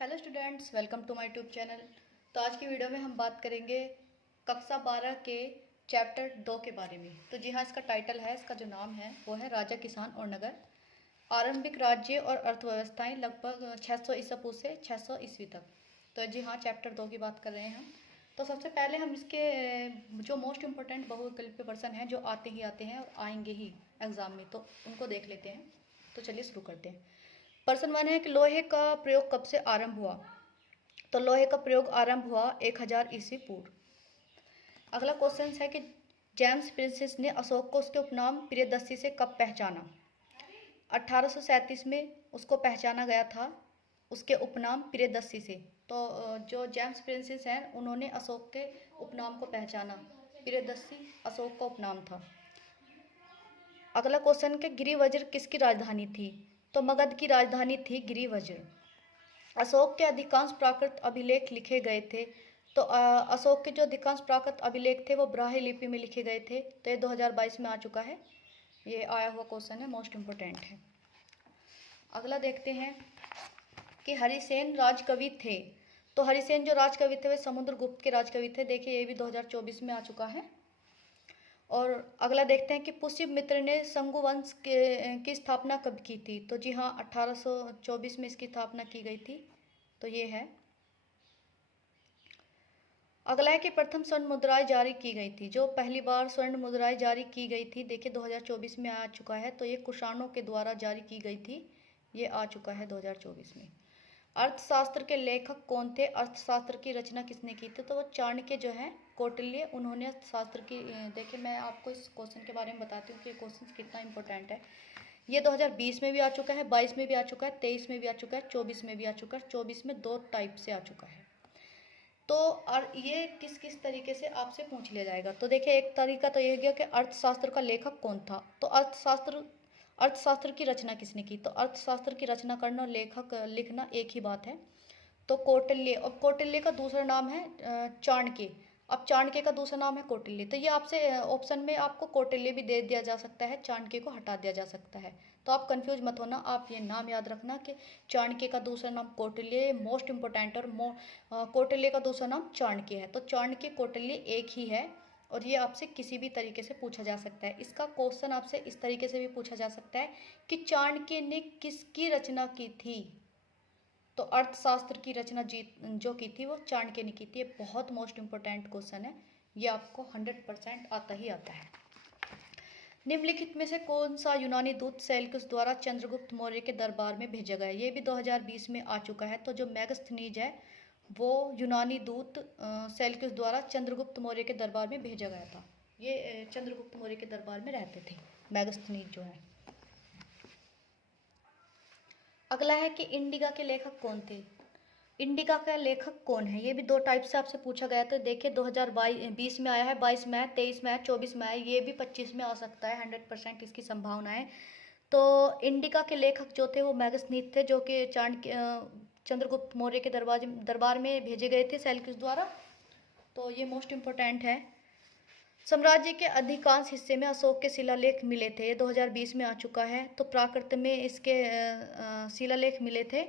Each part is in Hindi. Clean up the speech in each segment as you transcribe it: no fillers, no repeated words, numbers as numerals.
Hello students, welcome to my YouTube channel. तो आज की वीडियो में हम बात करेंगे कक्षा 12 के चैप्टर 2 के बारे में। तो जी हाँ, इसका टाइटल है, इसका जो नाम है वो है राजा, किसान और नगर, आरंभिक राज्य और अर्थव्यवस्थाएं लगभग 600 ईसा पूर्व से 600 ईस्वी तक। तो जी हाँ, चैप्टर 2 की बात कर रहे हैं हम। तो सबसे पहले हम इसके जो मोस्ट इम्पोर्टेंट बहुविकल्पीय प्रश्न हैं जो आते हैं और आएंगे ही एग्ज़ाम में, तो उनको देख लेते हैं। तो चलिए शुरू करते हैं। प्रश्न 1 है कि लोहे का प्रयोग कब से आरंभ हुआ। तो लोहे का प्रयोग आरंभ हुआ 1000 ईस्वी पूर्व। अगला क्वेश्चन है कि जेम्स प्रिंसेस ने अशोक को उसके उपनाम प्रियदर्शी से कब पहचाना। 1837 में उसको पहचाना गया था उसके उपनाम प्रियदर्शी से। तो जो जेम्स प्रिंसेस हैं उन्होंने अशोक के उपनाम को पहचाना। प्रियदर्शी अशोक का उपनाम था। अगला क्वेश्चन के गिरिवज्र किसकी राजधानी थी। तो मगध की राजधानी थी गिरिवज्र। अशोक के अधिकांश प्राकृत अभिलेख लिखे गए थे। तो अशोक के जो अधिकांश प्राकृत अभिलेख थे वो ब्राह्मी लिपि में लिखे गए थे। तो ये 2022 में आ चुका है, ये आया हुआ क्वेश्चन है, मोस्ट इम्पोर्टेंट है। अगला देखते हैं कि हरिसेन राजकवि थे। तो हरिसेन जो राजकवि थे वे समुद्रगुप्त के राजकवि थे। देखिए, ये भी 2024 में आ चुका है। और अगला देखते हैं कि पुष्य मित्र ने शंगु वंश की स्थापना कब की थी। तो जी हाँ, 1824 में इसकी स्थापना की गई थी। तो ये है। अगला है कि प्रथम स्वर्ण मुद्राएं जारी की गई थी। जो पहली बार स्वर्ण मुद्राएं जारी की गई थी, देखिए 2024 में आ चुका है। तो ये कुषाणों के द्वारा जारी की गई थी, ये आ चुका है 2024 में। अर्थशास्त्र के लेखक कौन थे, अर्थशास्त्र की रचना किसने की थी। तो वो चाणक्य जो है, कौटिल्य, उन्होंने अर्थशास्त्र की। देखिए, मैं आपको इस क्वेश्चन के बारे में बताती हूँ कि ये क्वेश्चन कितना इंपॉर्टेंट है। ये 2020 में भी आ चुका है, 22 में भी आ चुका है, 23 में भी आ चुका है, 24 में भी आ चुका है। 24 में 2 टाइप से आ चुका है। तो और ये किस किस तरीके से आपसे पूछ लिया जाएगा। तो देखिए, एक तरीका तो ये गया कि अर्थशास्त्र का लेखक कौन था। तो अर्थशास्त्र की रचना किसने की। तो अर्थशास्त्र की रचना करना और लेखक लिखना एक ही बात है। तो कौटिल्य, और कौटिल्य का दूसरा नाम है चाणक्य। अब चाणक्य का दूसरा नाम है कौटिल्य। तो ये आपसे ऑप्शन में आपको कौटिल्य भी दे दिया जा सकता है, चाणक्य को हटा दिया जा सकता है। तो आप कंफ्यूज मत होना, आप ये नाम याद रखना कि चाणक्य का दूसरा नाम कौटिल्य, मोस्ट इंपॉर्टेंट। और कौटिल्य का दूसरा नाम चाणक्य है। तो चाणक्य कौटिल्य एक ही है। और ये आपसे किसी भी तरीके से पूछा जा सकता है। इसका क्वेश्चन आपसे इस तरीके से भी पूछा जा सकता है कि चाणक्य ने किसकी रचना की थी। तो अर्थशास्त्र की रचना जो की थी वो चाणक्य ने की थी। ये बहुत मोस्ट इंपोर्टेंट क्वेश्चन है, ये आपको 100% आता ही आता है। निम्नलिखित में से कौन सा यूनानी दूत सेल्यूकस द्वारा चंद्रगुप्त मौर्य के दरबार में भेजा गया। ये भी 2020 में आ चुका है। तो जो मैगस्थनीज है वो यूनानी दूत सेल्यूकस द्वारा चंद्रगुप्त मौर्य के दरबार में भेजा गया था। ये चंद्रगुप्त मौर्य के दरबार में रहते थे मैगस्थनीज जो है। अगला है कि इंडिका के लेखक कौन थे। इंडिका का लेखक कौन है, ये भी 2 टाइप से आपसे पूछा गया। तो देखिए, 2020 में आया है, 22 में है, 23 में है, 24 में है, ये भी 25 में आ सकता है। 100% इसकी संभावना है। तो इंडिका के लेखक जो थे वो मैगस्थनीज थे, जो कि चंद्रगुप्त मौर्य के दरबार में भेजे गए थे सेल्यूकस द्वारा। तो ये मोस्ट इम्पोर्टेंट है। साम्राज्य के अधिकांश हिस्से में अशोक के शिलालेख मिले थे। ये 2020 में आ चुका है। तो प्राकृत में इसके शिलालेख मिले थे।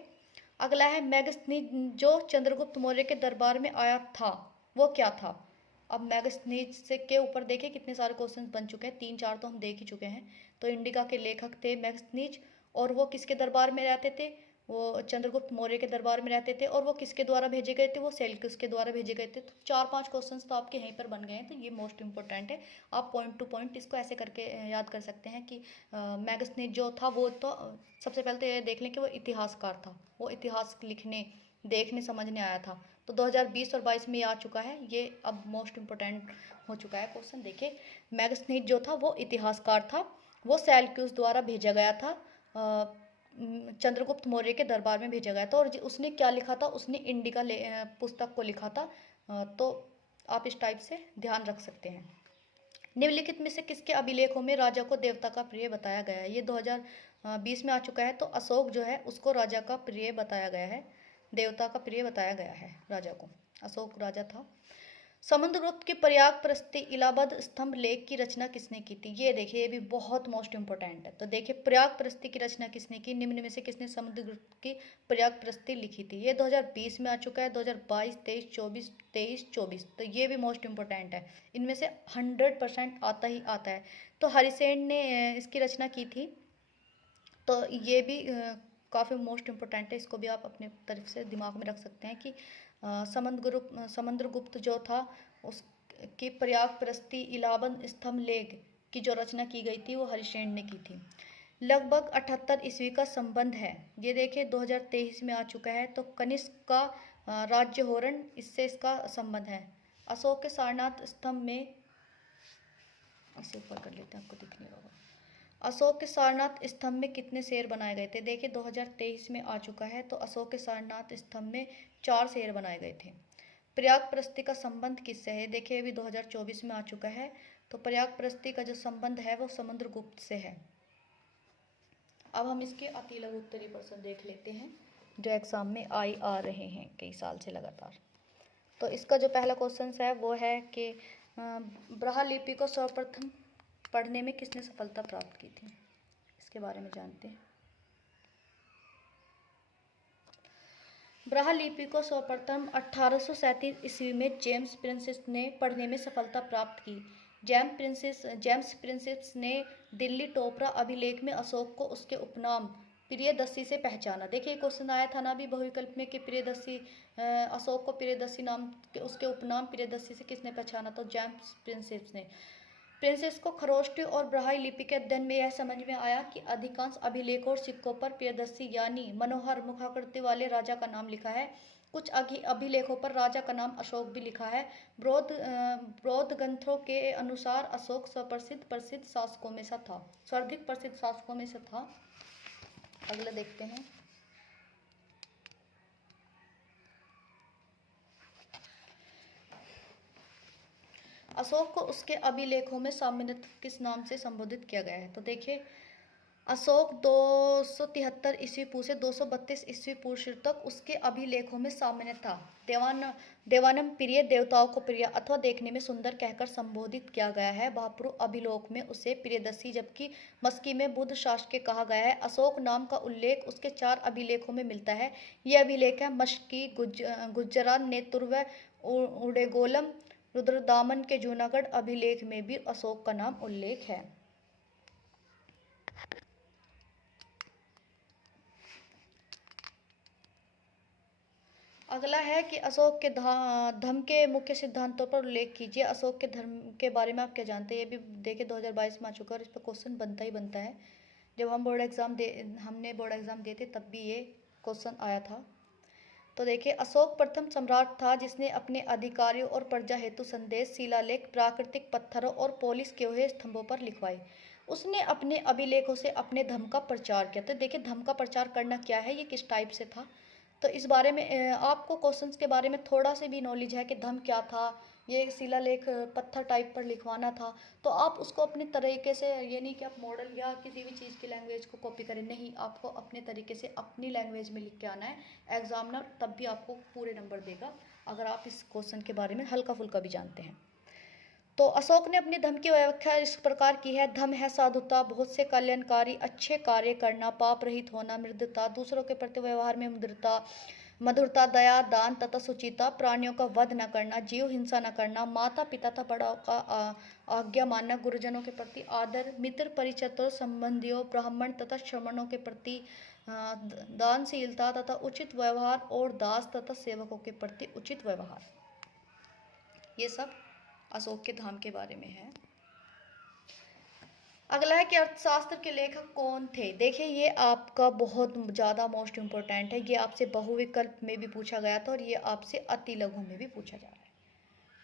अगला है मैगस्थनीज जो चंद्रगुप्त मौर्य के दरबार में आया था, वो क्या था। अब मैगस्थनीज से के ऊपर देखिए कितने सारे क्वेश्चन बन चुके हैं, 3-4 तो हम देख ही चुके हैं। तो इंडिका के लेखक थे मैगस्थनीज, और वो किसके दरबार में रहते थे, वो चंद्रगुप्त मौर्य के दरबार में रहते थे। और वो किसके द्वारा भेजे गए थे, वो सेल्यूकस के द्वारा भेजे गए थे। तो 4-5 क्वेश्चन तो आपके यहीं पर बन गए हैं। तो ये मोस्ट इंपॉर्टेंट है। आप पॉइंट टू पॉइंट इसको ऐसे करके याद कर सकते हैं कि मैगस्थनीज जो था वो तो सबसे पहले तो ये देख लें कि वो इतिहासकार था, वो इतिहास लिखने, देखने, समझने आया था। तो 2020 और 22 में ये आ चुका है। ये अब मोस्ट इम्पोर्टेंट हो चुका है क्वेश्चन। देखिए, मैगस्थनीज जो था वो इतिहासकार था, वो सेल्यूकस द्वारा भेजा गया था, चंद्रगुप्त मौर्य के दरबार में भेजा गया था। और उसने क्या लिखा था, उसने इंडिका पुस्तक को लिखा था। तो आप इस टाइप से ध्यान रख सकते हैं। निम्नलिखित में से किसके अभिलेखों में राजा को देवता का प्रिय बताया गया है। ये 2020 में आ चुका है। तो अशोक जो है उसको राजा का प्रिय बताया गया है, देवता का प्रिय बताया गया है राजा को। अशोक राजा था। समुद्रगुप्त की प्रयाग प्रस्ती इलाहाबाद स्तंभ लेख की रचना किसने की थी? ये देखिए, ये भी बहुत मोस्ट इंपॉर्टेंट है। तो देखिए, प्रयाग प्रस्ती की रचना किसने की? निम्न में से किसने समुद्रगुप्त की प्रयाग प्रस्ती लिखी थी? ये 2020 में आ चुका है, 2022, 23, 24। तो ये भी मोस्ट इंपॉर्टेंट है, इनमें से 100% आता ही आता है। तो हरिसेन ने इसकी रचना की थी। तो ये भी काफ़ी मोस्ट इम्पोर्टेंट है, इसको भी आप अपने तरफ से दिमाग में रख सकते हैं कि समुद्रगुप्त जो था उसकी प्रयाग प्रस्ती इलाहाबाद स्तंभ लेख की जो रचना की गई थी वो हरिसेन ने की थी। लगभग 78 ईस्वी का संबंध है, ये देखिए 2023 में आ चुका है। तो कनिष्क का राज्य होरण, इससे इसका संबंध है। अशोक के सारनाथ स्तंभ में, इसे ऊपर कर लेते हैं, आपको दिख नहीं होगा। अशोक के सारनाथ स्तंभ में कितने शेर बनाए गए थे? देखिए 2023 में आ चुका है। तो अशोक के सारनाथ स्तंभ में 4 शेर बनाए गए थे। प्रयाग प्रस्ती का संबंध किससे है? देखिए अभी 2024 में आ चुका है। तो प्रयाग प्रस्ती का जो संबंध है वो समुद्रगुप्त से है। अब हम इसके अति लघु उत्तरीय प्रश्न देख लेते हैं जो एग्जाम में आ रहे हैं कई साल से लगातार। तो इसका जो पहला क्वेश्चन है वो है कि ब्राह्मी लिपि को सर्वप्रथम पढ़ने में किसने सफलता प्राप्त की थी? इसके बारे में जानते हैं। ब्राह्मी लिपि को सर्वप्रथम 1837 ईस्वी में जेम्स प्रिंसेस ने पढ़ने में सफलता प्राप्त की। जेम्स प्रिंसेस ने दिल्ली टोपरा अभिलेख में अशोक को उसके उपनाम प्रियदर्शी से पहचाना। देखिए क्वेश्चन आया था ना अभी बहुविकल्प में कि प्रियदर्शी, अशोक को प्रियदर्शी नाम के उसके उपनाम प्रियदर्शी से किसने पहचाना? तो जेम्स प्रिंसेस ने। प्रिंसेस को खरोष्टी और ब्राह्मी लिपि के अध्ययन में यह समझ में आया कि अधिकांश अभिलेखों और सिक्कों पर प्रियदर्शी यानी मनोहर मुखाकृति वाले राजा का नाम लिखा है। कुछ अभिलेखों पर राजा का नाम अशोक भी लिखा है। बौद्ध ग्रंथों के अनुसार अशोक प्रसिद्ध शासकों में से था, सर्वाधिक प्रसिद्ध शासकों में से था। अगला देखते हैं। अशोक को उसके अभिलेखों में सामान्यतः किस नाम से संबोधित किया गया है? तो देखिए अशोक 273 ईस्वी पूर्व से 232 ईस्वी पूर्व तक उसके अभिलेखों में सामान्य था देवानम प्रिय, देवताओं को प्रिय अथवा देखने में सुंदर कहकर संबोधित किया गया है। महापूर्व अभिलेख में उसे प्रियदर्शी जबकि मस्की में बुद्ध शासक कहा गया है। अशोक नाम का उल्लेख उसके 4 अभिलेखों में मिलता है। ये अभिलेख है मस्की, गुज्जरा, नेतुर्व, उडेगोलम, रुद्रदामन के जूनागढ़ अभिलेख में भी अशोक का नाम उल्लेख है। अगला है कि अशोक के धर्म के मुख्य सिद्धांतों पर उल्लेख कीजिए। अशोक के धर्म के बारे में आप क्या जानते हैं? ये भी देखिए 2022 में आ चुका है और इस पर क्वेश्चन बनता ही बनता है। जब हमने बोर्ड एग्ज़ाम दिए थे तब भी ये क्वेश्चन आया था। तो देखिए अशोक प्रथम सम्राट था जिसने अपने अधिकारियों और प्रजा हेतु संदेश, शिलालेख, प्राकृतिक पत्थरों और पॉलिश किए हुए स्तंभों पर लिखवाए। उसने अपने अभिलेखों से अपने धर्म का प्रचार किया। तो देखिए धर्म का प्रचार करना क्या है, ये किस टाइप से था। तो इस बारे में आपको क्वेश्चंस के बारे में थोड़ा से भी नॉलेज है कि धर्म क्या था, ये शिलालेख पत्थर टाइप पर लिखवाना था, तो आप उसको अपने तरीके से, ये नहीं कि आप मॉडल या किसी भी चीज़ की लैंग्वेज को कॉपी करें, नहीं, आपको अपने तरीके से अपनी लैंग्वेज में लिख के आना है। एग्जामिनर तब भी आपको पूरे नंबर देगा अगर आप इस क्वेश्चन के बारे में हल्का फुल्का भी जानते हैं। तो अशोक ने अपने धर्म की व्याख्या इस प्रकार की है। धर्म है साधुता, बहुत से कल्याणकारी अच्छे कार्य करना, पाप रहित होना, मृदुता, दूसरों के प्रति व्यवहार में मधुरता, दया, दान तथा सुचिता, प्राणियों का वध न करना, जीव हिंसा न करना, माता पिता तथा बड़ों का आज्ञा मानना, गुरुजनों के प्रति आदर, मित्र परिचितों संबंधियों ब्राह्मण तथा श्रमणों के प्रति दानशीलता तथा उचित व्यवहार और दास तथा सेवकों के प्रति उचित व्यवहार। ये सब अशोक के धाम के बारे में है। अगला है कि अर्थशास्त्र के लेखक कौन थे? देखिए ये आपका बहुत ज़्यादा मोस्ट इम्पोर्टेंट है, ये आपसे बहुविकल्प में भी पूछा गया था और ये आपसे अति लघु में भी पूछा जा रहा है।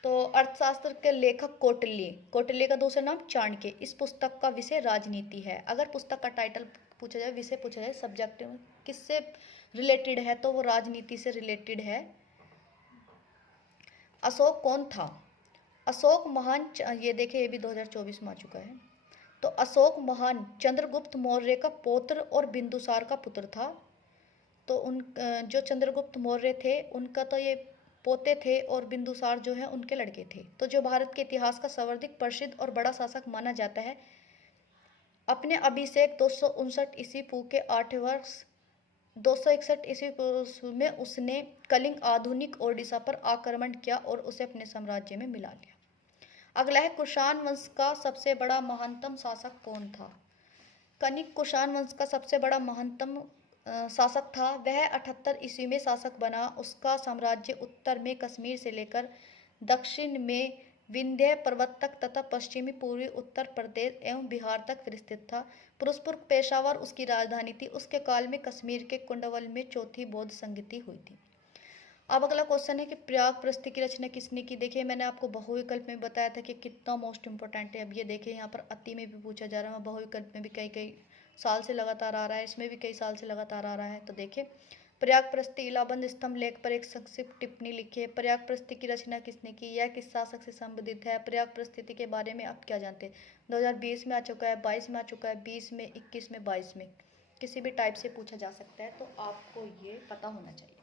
तो अर्थशास्त्र के लेखक कौटिल्य का दूसरा नाम चाणक्य। इस पुस्तक का विषय राजनीति है। अगर पुस्तक का टाइटल पूछा जाए, विषय पूछा जाए, सब्जेक्ट किससे रिलेटेड है, तो वो राजनीति से रिलेटेड है। अशोक कौन था? अशोक महान, ये देखिए ये भी 2024 में आ चुका है। तो अशोक महान चंद्रगुप्त मौर्य का पौत्र और बिंदुसार का पुत्र था। तो जो चंद्रगुप्त मौर्य थे उनका तो ये पोते थे और बिंदुसार जो है उनके लड़के थे। तो जो भारत के इतिहास का सर्वाधिक प्रसिद्ध और बड़ा शासक माना जाता है, अपने अभिषेक 259 ईस्वी पूर्व के 8वें वर्ष 261 ईस्वी पूर्व में उसने कलिंग आधुनिक ओडिशा पर आक्रमण किया और उसे अपने साम्राज्य में मिला लिया। अगला है, कुषाण वंश का सबसे बड़ा महानतम शासक कौन था? कनिक कुषाण वंश का सबसे बड़ा महानतम शासक था। वह 78 ईस्वी में शासक बना। उसका साम्राज्य उत्तर में कश्मीर से लेकर दक्षिण में विंध्य पर्वत तक तथा पश्चिमी पूर्वी उत्तर प्रदेश एवं बिहार तक विस्तृत था। फिरोजपुर पेशावर उसकी राजधानी थी। उसके काल में कश्मीर के कुंडवल में चौथी बौद्ध संगति हुई थी। अब अगला क्वेश्चन है कि प्रयाग प्रस्ति की रचना किसने की? देखिए, मैंने आपको बहुविकल्प में बताया था कि कितना मोस्ट इंपॉर्टेंट है। अब ये देखिए, यहाँ पर अति में भी पूछा जा रहा है, बहुविकल्प में भी कई साल से लगातार आ रहा है, इसमें भी कई साल से लगातार आ रहा है। तो देखिए, प्रयाग प्रस्ति इलाबंद स्तंभ लेख पर एक संक्षिप्त टिप्पणी लिखिए। प्रयाग प्रस्ति की रचना किसने की? यह किस शासक से संबंधित है? प्रयाग प्रस्थिति के बारे में आप क्या जानते हैं? 2020 में आ चुका है, 22 में आ चुका है, 20 में, 21 में, 22 में, किसी भी टाइप से पूछा जा सकता है, तो आपको ये पता होना चाहिए।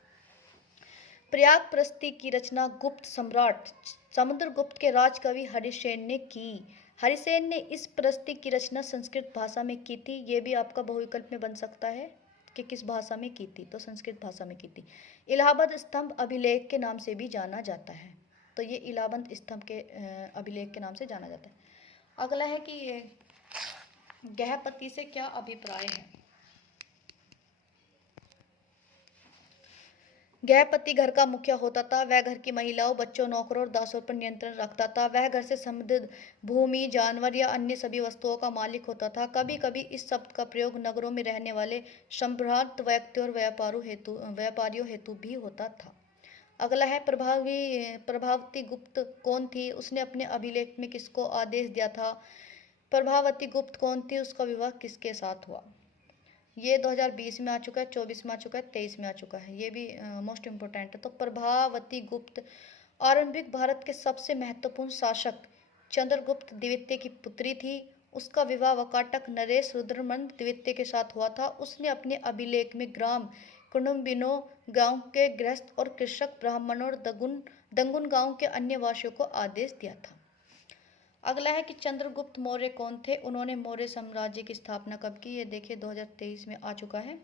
प्रयाग प्रस्ति की रचना गुप्त सम्राट समुद्रगुप्त के राजकवि हरिसेन ने की। हरिसेन ने इस प्रस्ति की रचना संस्कृत भाषा में की थी। ये भी आपका बहुविकल्प में बन सकता है कि किस भाषा में की थी, तो संस्कृत भाषा में की थी। इलाहाबाद स्तंभ अभिलेख के नाम से भी जाना जाता है, तो ये इलाहाबाद स्तंभ के अभिलेख के नाम से जाना जाता है। अगला है कि गृहपति से क्या अभिप्राय है? गृहपति घर का मुखिया होता था। वह घर की महिलाओं, बच्चों, नौकरों और दासों पर नियंत्रण रखता था। वह घर से संबंधित भूमि, जानवर या अन्य सभी वस्तुओं का मालिक होता था। कभी कभी इस शब्द का प्रयोग नगरों में रहने वाले संभ्रांत व्यक्तियों और व्यापारियों हेतु भी होता था। अगला है, प्रभावती गुप्त कौन थी? उसने अपने अभिलेख में किसको आदेश दिया था? प्रभावती गुप्त कौन थी? उसका विवाह किसके साथ हुआ? ये 2020 में आ चुका है, 24 में आ चुका है, 23 में आ चुका है। ये भी मोस्ट इम्पोर्टेंट है। तो प्रभावती गुप्त आरंभिक भारत के सबसे महत्वपूर्ण शासक चंद्रगुप्त द्वितीय की पुत्री थी। उसका विवाह वकाटक नरेश रुद्रमन द्वितीय के साथ हुआ था। उसने अपने अभिलेख में ग्राम कुडुम्बिनों, गांव के गृहस्थ और कृषक ब्राह्मणों और दंगुन गांव के अन्य वासियों को आदेश दिया था। अगला है कि चंद्रगुप्त मौर्य कौन थे? उन्होंने मौर्य साम्राज्य की स्थापना कब की? ये देखिए 2023 में आ चुका है।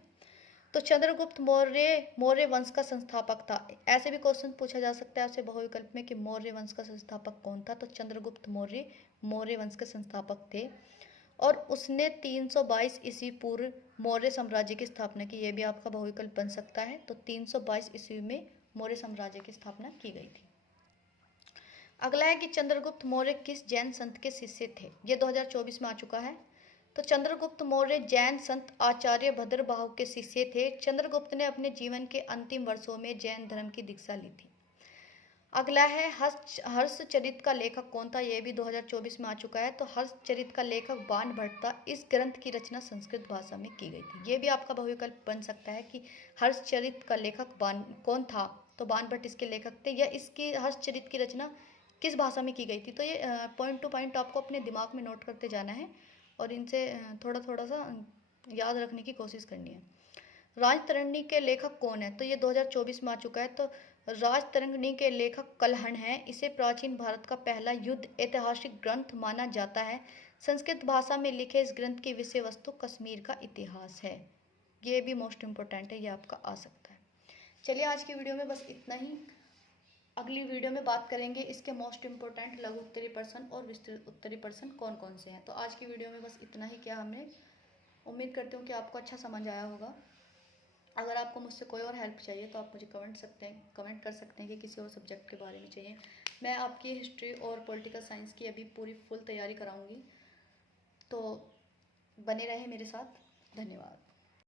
तो चंद्रगुप्त मौर्य वंश का संस्थापक था। ऐसे भी क्वेश्चन पूछा जा सकता है आपसे बहुविकल्प में कि मौर्य वंश का संस्थापक कौन था? तो चंद्रगुप्त मौर्य वंश के संस्थापक थे और उसने 322 ईस्वी पूर्व मौर्य साम्राज्य की स्थापना की। यह भी आपका बहुविकल्प बन सकता है। तो 322 ईस्वी में मौर्य साम्राज्य की स्थापना की गई थी। अगला है कि चंद्रगुप्त मौर्य किस जैन संत के शिष्य थे? ये 2024 में आ चुका है। तो चंद्रगुप्त मौर्य जैन संत आचार्य भद्रबाहु के शिष्य थे। चंद्रगुप्त ने अपने जीवन के अंतिम वर्षों में जैन धर्म की दीक्षा ली थी। अगला है, हर्षचरित का लेखक कौन था? यह भी 2024 में आ चुका है। तो हर्षचरित का लेखक बाण भट्ट था। इस ग्रंथ की रचना संस्कृत भाषा में की गई थी। ये भी आपका बहुविकल्प बन सकता है कि हर्षचरित का लेखक कौन था? तो बाण भट्ट इसके लेखक थे। या इसकी हर्षचरित की रचना किस भाषा में की गई थी? तो ये पॉइंट टू पॉइंट आपको अपने दिमाग में नोट करते जाना है और इनसे थोड़ा थोड़ा सा याद रखने की कोशिश करनी है। राजतरंगिणी के लेखक कौन है? तो ये 2024 में आ चुका है। तो राजतरंगिणी के लेखक कल्हण हैं। इसे प्राचीन भारत का पहला युद्ध ऐतिहासिक ग्रंथ माना जाता है। संस्कृत भाषा में लिखे इस ग्रंथ की विषय वस्तु कश्मीर का इतिहास है। ये भी मोस्ट इम्पोर्टेंट है, ये आपका आ सकता है। चलिए, आज की वीडियो में बस इतना ही। अगली वीडियो में बात करेंगे इसके मोस्ट इम्पोर्टेंट लघु उत्तरी प्रश्न और विस्तृत उत्तरी प्रश्न कौन कौन से हैं। तो आज की वीडियो में बस इतना ही किया हमने। उम्मीद करती हूँ कि आपको अच्छा समझ आया होगा। अगर आपको मुझसे कोई और हेल्प चाहिए तो आप मुझे कमेंट कर सकते हैं कि किसी और सब्जेक्ट के बारे में चाहिए। मैं आपकी हिस्ट्री और पॉलिटिकल साइंस की अभी पूरी फुल तैयारी कराऊँगी, तो बने रहे मेरे साथ। धन्यवाद।